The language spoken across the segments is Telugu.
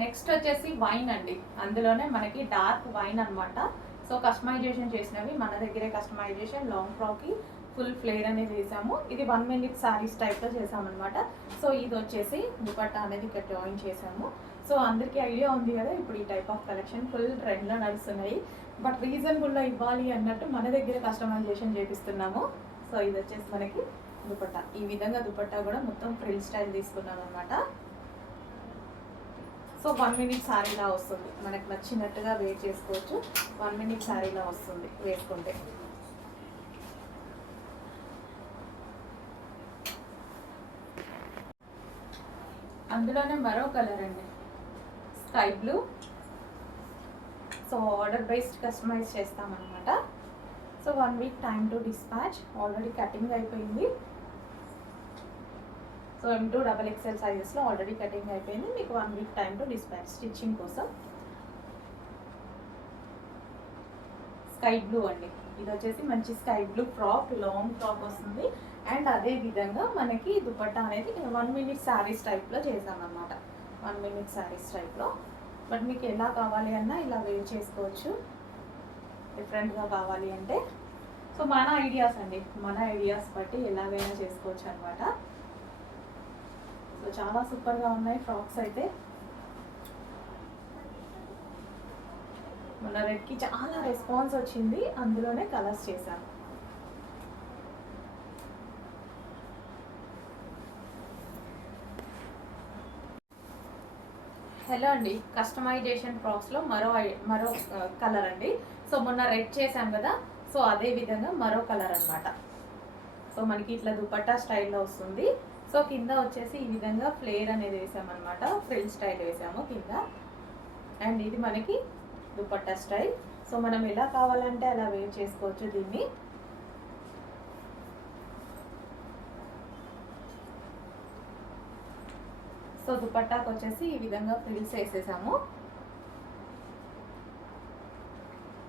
నెక్స్ట్ వచ్చేసి వైన్ అండి. అందులోనే మనకి డార్క్ వైన్ అనమాట. సో కస్టమైజేషన్ చేసినవి మన దగ్గరే కస్టమైజేషన్ లాంగ్ ఫ్రాక్కి ఫుల్ ఫ్లేర్ అనేది చేసాము. ఇది 1 మినిట్ శారీస్ టైప్లో చేసామన్నమాట. సో ఇది వచ్చేసి దుపట్టా అనేది ఇక్కడ జాయిన్ చేసాము. సో అందరికీ ఐడియా ఉంది కదా, ఇప్పుడు ఈ టైప్ ఆఫ్ కలెక్షన్ ఫుల్ ట్రెండ్లో నడుస్తున్నాయి. బట్ రీజనబుల్లో ఇవ్వాలి అన్నట్టు మన దగ్గర కస్టమైజేషన్ చేపిస్తున్నాము. సో ఇది వచ్చేసి మనకి దుపట్టా. ఈ విధంగా దుపట్టా కూడా మొత్తం ఫ్రిల్ స్టైల్ తీసుకున్నాం అనమాట. సో 1 మినిట్ శారీలా వస్తుంది, మనకు నచ్చినట్టుగా వేర్ చేసుకోవచ్చు. 1 మినిట్ శారీలా వస్తుంది వేసుకుంటే. అందులోనే మరో కలర్ అండి, sky blue. So order based customise చేస్తామన్నమాట. So 1 week time to dispatch. Already cutting అయిపోయింది. సో M2 XXL సైజెస్లో ఆల్రెడీ కటింగ్ అయిపోయింది. మీకు 1 week time to dispatch stitching కోసం. స్కై బ్లూ అండి, ఇది వచ్చేసి మంచి sky blue frock, long frock వస్తుంది. అండ్ అదే విధంగా మనకి దుపట్టా అనేది 1 మినిట్ శారీస్ టైప్లో చేసామన్నమాట. 1 మినిట్ శారీస్ టైప్లో. బట్ మీకు ఎలా కావాలి అన్నా ఇలా వేర్ చేసుకోవచ్చు, డిఫరెంట్గా కావాలి అంటే. సో మన ఐడియాస్ అండి, మన ఐడియాస్ బట్టి ఎలాగైనా చేసుకోవచ్చు అనమాట. సో చాలా సూపర్గా ఉన్నాయి ఫ్రాక్స్ అయితే. మన రెడ్కి చాలా రెస్పాన్స్ వచ్చింది, అందులోనే కలర్స్ చేశాను. హలో అండి, కస్టమైజేషన్ ఫ్రాక్స్లో మరో కలర్ అండి. సో మొన్న రెడ్ చేసాం కదా, సో అదే విధంగా మరో కలర్ అనమాట. సో మనకి ఇట్లా దుపట్టా స్టైల్లో వస్తుంది. సో కింద వచ్చేసి ఈ విధంగా ఫ్లేర్ అనేది వేసామన్నమాట, ఫ్రిల్ స్టైల్ వేసాము కింద. అండ్ ఇది మనకి దుపట్టా స్టైల్. సో మనం ఎలా కావాలంటే అలా వేర్ చేసుకోవచ్చు దీన్ని. సో దుపట్టాకు వచ్చేసి ఈ విధంగా ఫ్రిల్స్ వేసేసాము.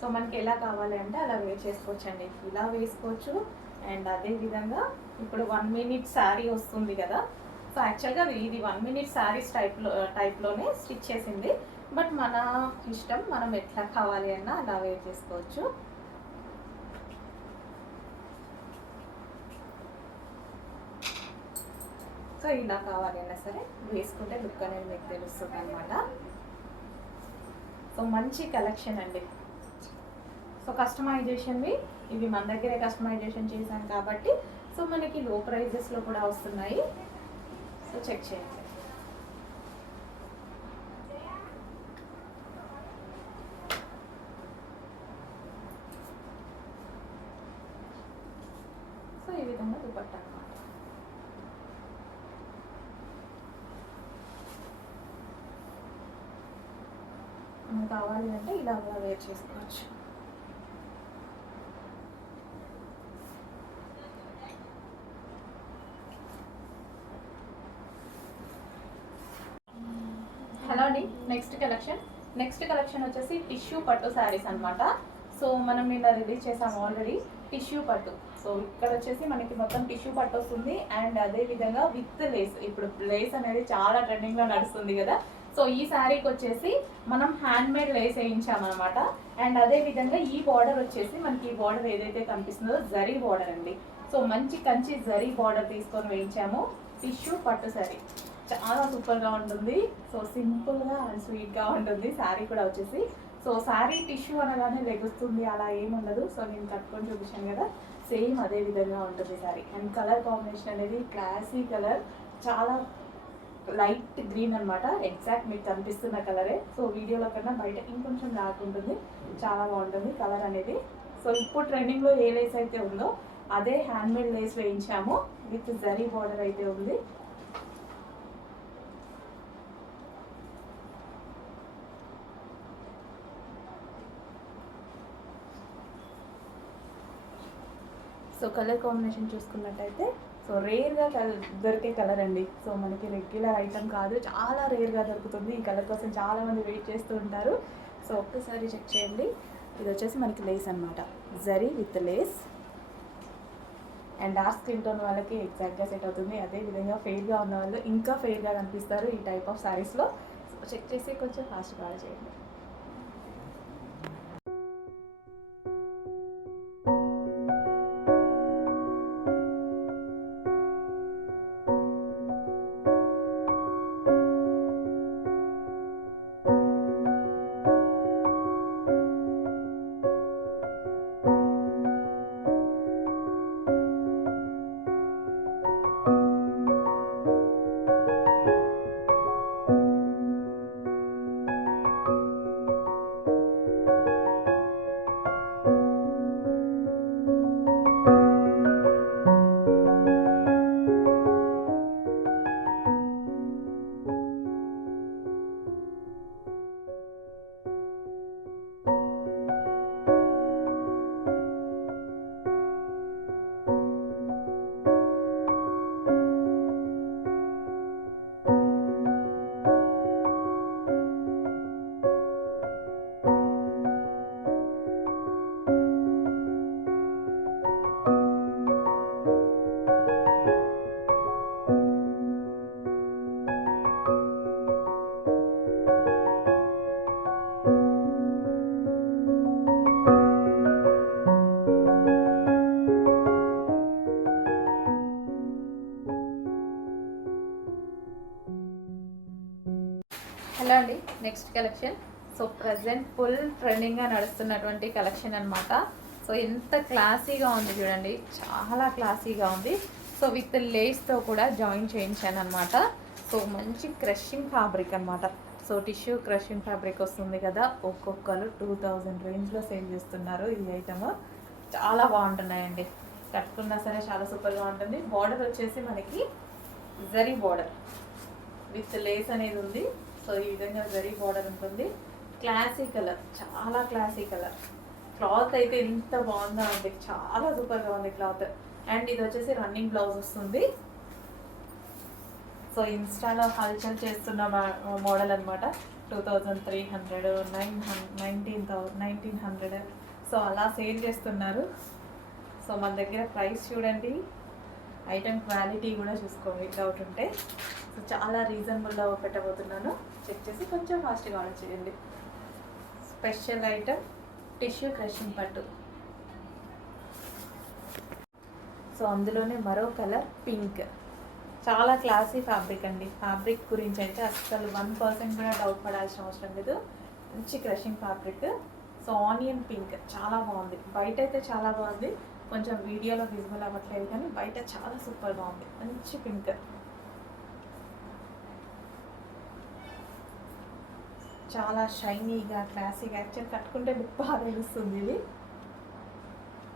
సో మనకి ఎలా కావాలి అంటే అలా వేర్ చేసుకోవచ్చు అండి, ఇలా వేసుకోవచ్చు. అండ్ అదే విధంగా ఇప్పుడు 1 మినిట్ శారీ వస్తుంది కదా. సో యాక్చువల్గా ఇది 1 మినిట్ శారీస్ టైప్లోనే స్టిచ్ చేసింది. బట్ మన ఇష్టం, మనం ఎట్లా కావాలి అన్నా అలా వేర్ చేసుకోవచ్చు. సో ఇలా కావాలి అన్నా సరే వేసుకుంటే లుక్ అనేది మీకు తెలుస్తుంది అనమాట. సో మంచి కలెక్షన్ అండి. సో కస్టమైజేషన్వి ఇవి మన దగ్గరే కస్టమైజేషన్ చేశాం కాబట్టి సో మనకి లో ప్రైజెస్లో కూడా వస్తున్నాయి. సో చెక్ చేయండి. సో ఈ విధంగా దుపట్టా అన్నమాట. మనకు కావాలి అంటే ఇలా కూడా వేర్ చేసుకోవచ్చు. హలో అండి, నెక్స్ట్ కలెక్షన్ వచ్చేసి టిష్యూ పట్టు శారీస్ అనమాట. సో మనం నిన్న రిలీజ్ చేసాము ఆల్రెడీ టిష్యూ పట్టు. సో ఇక్కడ వచ్చేసి మనకి మొత్తం టిష్యూ పట్టు వస్తుంది. అండ్ అదే విధంగా విత్ లేస్. ఇప్పుడు లేస్ అనేది చాలా ట్రెండింగ్లో నడుస్తుంది కదా. సో ఈ శారీకి వచ్చేసి మనం హ్యాండ్ మేడ్ లేస్ వేయించామన్నమాట. అండ్ అదే విధంగా ఈ బార్డర్ వచ్చేసి మనకి ఈ బార్డర్ ఏదైతే కనిపిస్తుందో జరీ బార్డర్ అండి. సో మంచి కంచి జరీ బార్డర్ తీసుకొని వేయించాము. టిష్యూ పట్టు శారీ చాలా సూపర్గా ఉంటుంది. సో సింపుల్గా అండ్ స్వీట్గా ఉంటుంది శారీ కూడా వచ్చేసి. సో శారీ టిష్యూ అనగానే లెగుస్తుంది అలా ఏముండదు. సో నేను కట్టుకొని చూపించాను కదా, సేమ్ అదే విధంగా ఉంటుంది శారీ. అండ్ కలర్ కాంబినేషన్ అనేది క్లాసీ కలర్, చాలా లైట్ గ్రీన్ అనమాట. ఎగ్జాక్ట్ మీకు కనిపిస్తున్న కలరే. సో వీడియోలో కన్నా బయట ఇంకొంచెం డార్క్ ఉంటుంది, చాలా బాగుంటుంది కలర్ అనేది. సో ఇప్పుడు ట్రెండింగ్లో ఏ లేస్ అయితే ఉందో అదే హ్యాండ్మేడ్ లేస్ వేయించాము, విత్ జరీ బార్డర్ అయితే ఉంది. సో కలర్ కాంబినేషన్ చూసుకున్నట్టయితే సో రేర్గా దొరికే కలర్ అండి. సో మనకి రెగ్యులర్ ఐటమ్ కాదు, చాలా రేర్గా దొరుకుతుంది. ఈ కలర్ కోసం చాలామంది వెయిట్ చేస్తూ ఉంటారు. సో ఒక్కసారి చెక్ చేయండి. ఇది వచ్చేసి మనకి లేస్ అనమాట, zari with lace. And dark skin tone వాళ్ళకి ఎగ్జాక్ట్గా సెట్ అవుతుంది. అదేవిధంగా ఫెయిర్గా ఉన్న వాళ్ళు ఇంకా ఫెయిర్గా కనిపిస్తారు ఈ టైప్ ఆఫ్ శారీస్లో. సో చెక్ చేసి కొంచెం ఫాస్ట్గా ఆర్డర్ చేయండి. హలో అండి, next collection. So present full ట్రెండింగ్గా నడుస్తున్నటువంటి కలెక్షన్ అనమాట. సో ఎంత క్లాసీగా ఉంది చూడండి, చాలా క్లాసీగా ఉంది. సో విత్ లేస్తో కూడా జాయిన్ చేయించాను అనమాట. సో మంచి క్రషింగ్ ఫ్యాబ్రిక్ అనమాట. సో టిష్యూ క్రషింగ్ ఫ్యాబ్రిక్ వస్తుంది కదా, ఒక్కొక్కరు 2000 రేంజ్లో సేల్ చేస్తున్నారు. ఈ ఐటమ్ చాలా బాగుంటున్నాయండి, కట్టుకున్నా సరే చాలా సూపర్గా ఉంటుంది. బార్డర్ వచ్చేసి మనకి జరీ బార్డర్ విత్ లేస్ అనేది ఉంది. సో ఈ విధంగా జరీ బార్డర్ ఉంటుంది. క్లాసీ కలర్, చాలా క్లాసీ కలర్. క్లాత్ అయితే ఎంత బాగుందో అండి, చాలా సూపర్గా ఉంది క్లాత్. అండ్ ఇది వచ్చేసి రన్నింగ్ బ్లౌజ్ వస్తుంది. సో ఇన్స్టాలో హల్చల్ చేస్తున్న మోడల్ అనమాట. 2300, 1900 సో అలా సేల్ చేస్తున్నారు. సో మన దగ్గర ప్రైస్ చూడండి, ఐటమ్ క్వాలిటీ కూడా చూసుకోండి డౌట్ ఉంటే. సో చాలా రీజనబుల్లో పెట్టబోతున్నాను, చెక్ చేసి కొంచెం ఫాస్ట్గా ఆర్డర్ చేయండి. స్పెషల్ ఐటమ్ టిష్యూ క్రషింగ్ పట్టు. సో అందులోనే మరో కలర్ పింక్, చాలా క్లాసీ ఫ్యాబ్రిక్ అండి. ఫ్యాబ్రిక్ గురించి అయితే అసలు 1% కూడా డౌట్ పడాల్సిన అవసరం లేదు. మంచి crushing fabric. So onion pink చాలా బాగుంది. బయట అయితే చాలా బాగుంది, కొంచెం వీడియోలో విజిబుల్ అవ్వట్లేదు, కానీ బయట చాలా సూపర్గా ఉంది. మంచి పింక్, చాలా షైనీగా క్లాసీగా. యాక్చువల్ కట్టుకుంటే లుక్ బాగా తెలుస్తుంది ఇది.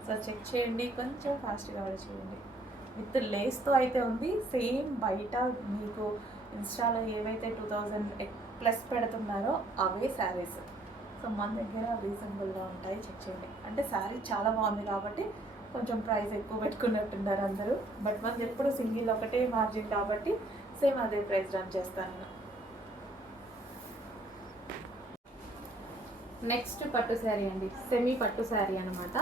సో చెక్ చేయండి, కొంచెం ఫాస్ట్గా ఆర్డర్ చేయండి. విత్ లేస్తో అయితే ఉంది. సేమ్ బయట మీకు ఇన్స్టాలో ఏవైతే 2000+ పెడుతున్నారో అవే శారీస్. సో మన దగ్గర రీజనబుల్గా ఉంటాయి, చెక్ చేయండి. అంటే శారీ చాలా బాగుంది కాబట్టి కొంచెం ప్రైస్ ఎక్కువ పెట్టుకున్నట్టున్నారు అందరూ. బట్ మనది ఎప్పుడు సింగిల్ ఒకటే మార్జిన్ కాబట్టి సేమ్ అదే ప్రైస్ రన్ చేస్తాను. నెక్స్ట్ పట్టు శారీ అండి, సెమీ పట్టు శారీ అనమాట.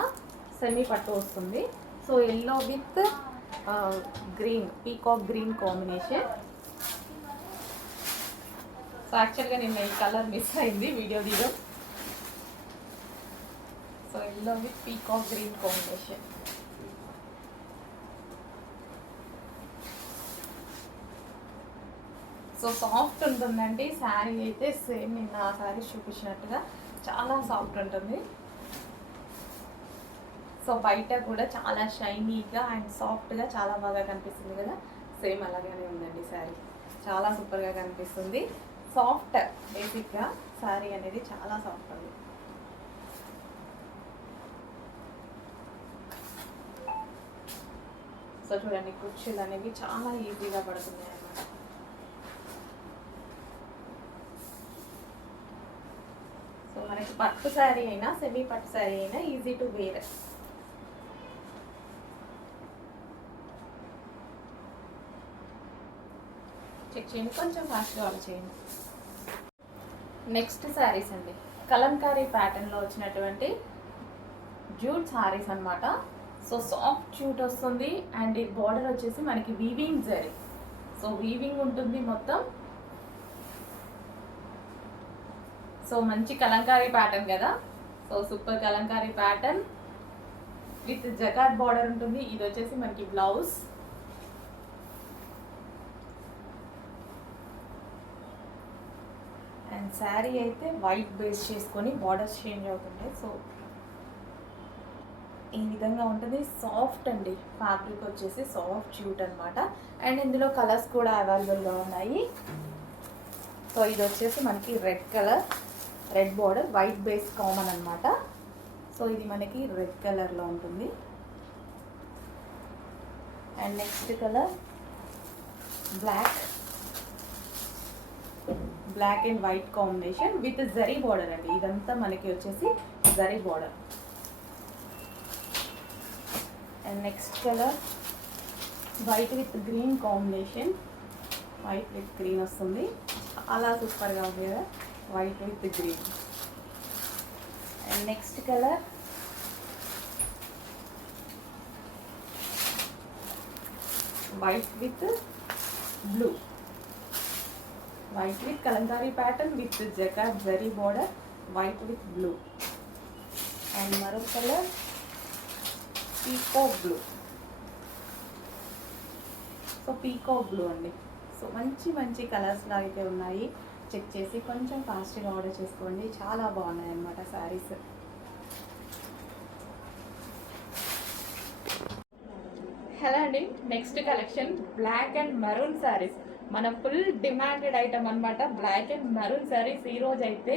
సెమీ పట్టు వస్తుంది. So yellow with green, peacock green combination. So యాక్చువల్గా నిన్న ఈ కలర్ మిస్ అయింది వీడియో తీయడం. So yellow with peacock green combination. So soft ఉంటుందండి శారీ అయితే, సేమ్ నిన్న ఆ శారీ చూపించినట్టుగా చాలా సాఫ్ట్ ఉంటుంది. సో బయట కూడా చాలా షైనీగా అండ్ సాఫ్ట్గా చాలా బాగా కనిపిస్తుంది కదా, సేమ్ అలాగే ఉందండి శారీ. చాలా సూపర్గా కనిపిస్తుంది. సాఫ్ట్, బేసిక్గా శారీ అనేది చాలా సాఫ్ట్ ఉంది. సో చూడండి, కుర్చీలు అనేవి చాలా ఈజీగా పడుతున్నాయి అన్నమాట. సో మనకి పట్టు శారీ అయినా సెమీ పట్టు శారీ అయినా ఈజీ టు వేర్. చెక్ చేయండి, కొంచెం ఫాస్ట్గా ఆర్డర్ చేయండి. నెక్స్ట్ శారీస్ అండి, కలంకారీ ప్యాటర్న్లో వచ్చినటువంటి జూట్ శారీస్ అనమాట. సో సాఫ్ట్ జూట్ వస్తుంది అండ్ ఈ బార్డర్ వచ్చేసి మనకి వీవింగ్ జరీ. సో వీవింగ్ ఉంటుంది మొత్తం. సో మంచి కలంకారీ ప్యాటర్న్ కదా. So super Kalamkari pattern with jacquard border ఉంటుంది. ఇది వచ్చేసి మనకి బ్లౌజ్. అండ్ శారీ అయితే వైట్ బేస్ చేసుకొని బార్డర్స్ చేంజ్ అవుతుంది. సో ఈ విధంగా ఉంటుంది. సాఫ్ట్ అండి, ఫ్యాబ్రిక్ వచ్చేసి సాఫ్ట్ జ్యూట్ అనమాట. అండ్ ఇందులో కలర్స్ కూడా అవైలబుల్గా ఉన్నాయి. సో ఇది వచ్చేసి మనకి red colour, red border, white base common అనమాట. సో ఇది మనకి రెడ్ కలర్లో ఉంటుంది. And next colour black and white combination with zari border అండి. ఇదంతా మనకి వచ్చేసి zari border. And next colour white with green combination. White with green వస్తుంది, చాలా సూపర్గా ఉంది కదా, white with green. And next colour white with blue, white with Kalamkari pattern with jacquard zari border, white with blue. And మరో colour peacock blue. So peacock blue అండి. సో మంచి మంచి కలర్స్లో అయితే ఉన్నాయి. చెక్ చేసి కొంచెం ఫాస్ట్గా ఆర్డర్ చేసుకోండి, చాలా బాగున్నాయి అన్నమాట శారీస్. హలో అండి, next collection black and maroon saris. మన ఫుల్ డిమాండెడ్ ఐటమ్ అనమాట బ్లాక్ అండ్ మెరూన్ శారీస్. ఈరోజు అయితే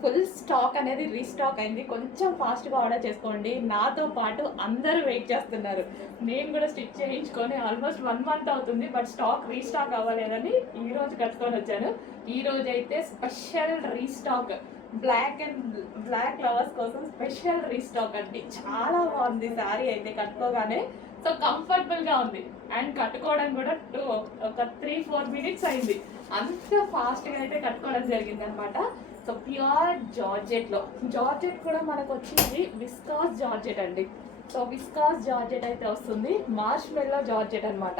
ఫుల్ స్టాక్ అనేది రీస్టాక్ అయింది. కొంచెం ఫాస్ట్గా ఆర్డర్ చేసుకోండి. నాతో పాటు అందరూ వెయిట్ చేస్తున్నారు. నేను కూడా స్టిచ్ చేయించుకొని ఆల్మోస్ట్ 1 month అవుతుంది, బట్ స్టాక్ రీస్టాక్ అవ్వలేదని ఈరోజు కట్టుకొని వచ్చాను. ఈరోజు అయితే స్పెషల్ రీస్టాక్, బ్లాక్ లవర్స్ కోసం స్పెషల్ రీస్టాక్ అండి. చాలా బాగుంది శారీ అయితే కట్టుకోగానే. సో కంఫర్టబుల్గా ఉంది అండ్ కట్టుకోవడం కూడా ఒక 3-4 minutes అయింది. అంత ఫాస్ట్గా అయితే కట్టుకోవడం జరిగింది అనమాట. సో ప్యూర్ జార్జెట్ కూడా మనకు వచ్చింది విస్కాస్ జార్జెట్ అండి. సో విస్కాస్ జార్జెట్ అయితే వస్తుంది, మార్ష్ మెల్లో జార్జెట్ అనమాట.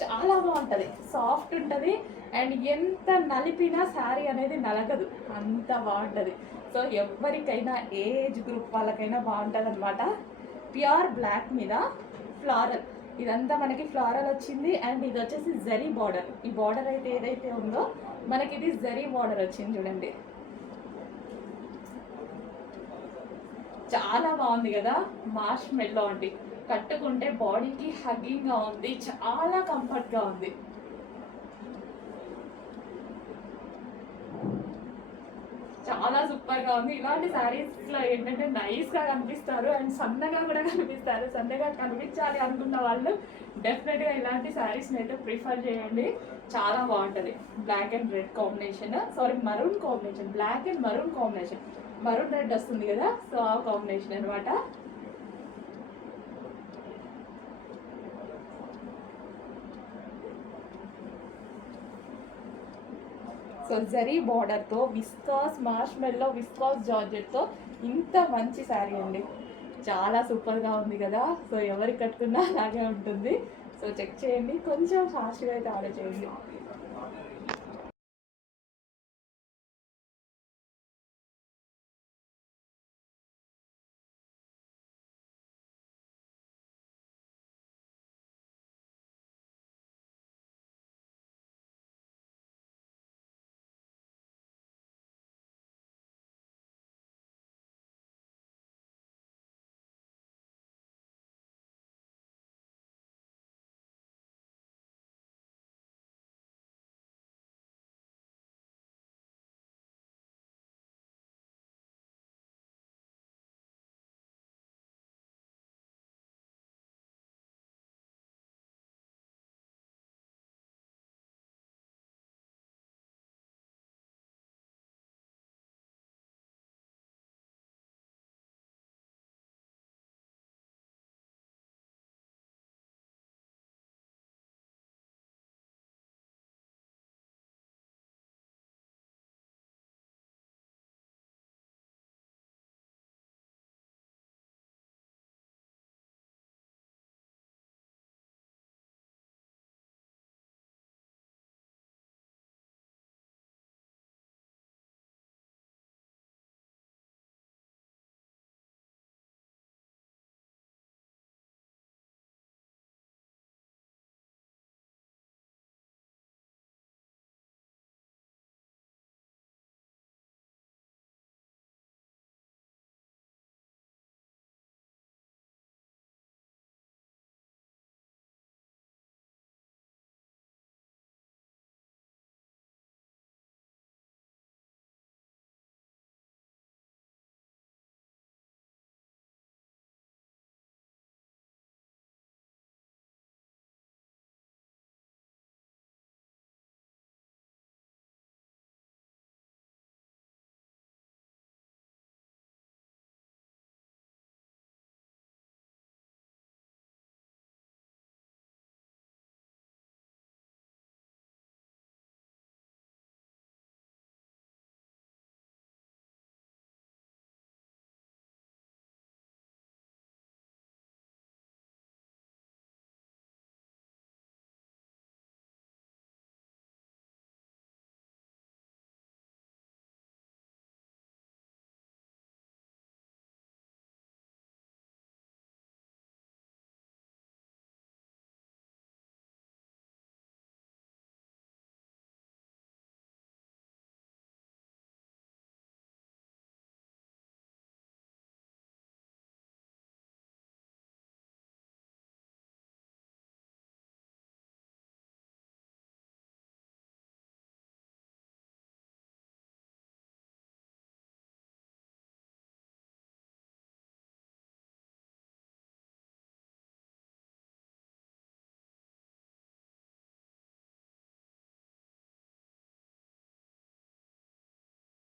చాలా బాగుంటుంది, సాఫ్ట్ ఉంటుంది అండ్ ఎంత నలిపినా శారీ అనేది నలగదు, అంత బాగుంటుంది. సో ఎవరికైనా ఏజ్ గ్రూప్ వాళ్ళకైనా బాగుంటుంది అనమాట. ప్యూర్ బ్లాక్ మీద ఫ్లారల్, ఇదంతా మనకి ఫ్లారల్ వచ్చింది. అండ్ ఇది వచ్చేసి జరీ బార్డర్. ఈ బార్డర్ అయితే ఏదైతే ఉందో మనకి ఇది జరీ బార్డర్ వచ్చింది చూడండి, చాలా బాగుంది కదా. మార్ష్ మెల్లో అండి, కట్టుకుంటే బాడీకి హగ్గింగ్గా ఉంది, చాలా కంఫర్ట్గా ఉంది. చాలా సూపర్గా ఉంది. ఇలాంటి శారీస్లో ఏంటంటే నైస్గా కనిపిస్తారు అండ్ సన్నగా కూడా కనిపిస్తారు. సన్నగా కనిపించాలి అనుకున్న వాళ్ళు డెఫినెట్గా ఇలాంటి శారీస్ని అయితే ప్రిఫర్ చేయండి, చాలా బాగుంటుంది. Black and red combination, maroon combination, black and maroon combination, maroon red వస్తుంది కదా, సో ఆ కాంబినేషన్ అనమాట. సో జరీ బార్డర్తో విస్కాస్ మార్ష్ మెల్లో విస్కాస్ జార్జెట్తో ఇంత మంచి శారీ అండి, చాలా సూపర్గా ఉంది కదా. సో ఎవరికి కట్టుకున్నా అలాగే ఉంటుంది. సో చెక్ చేయండి, కొంచెం ఫాస్ట్గా అయితే ఆర్డర్ చేయండి.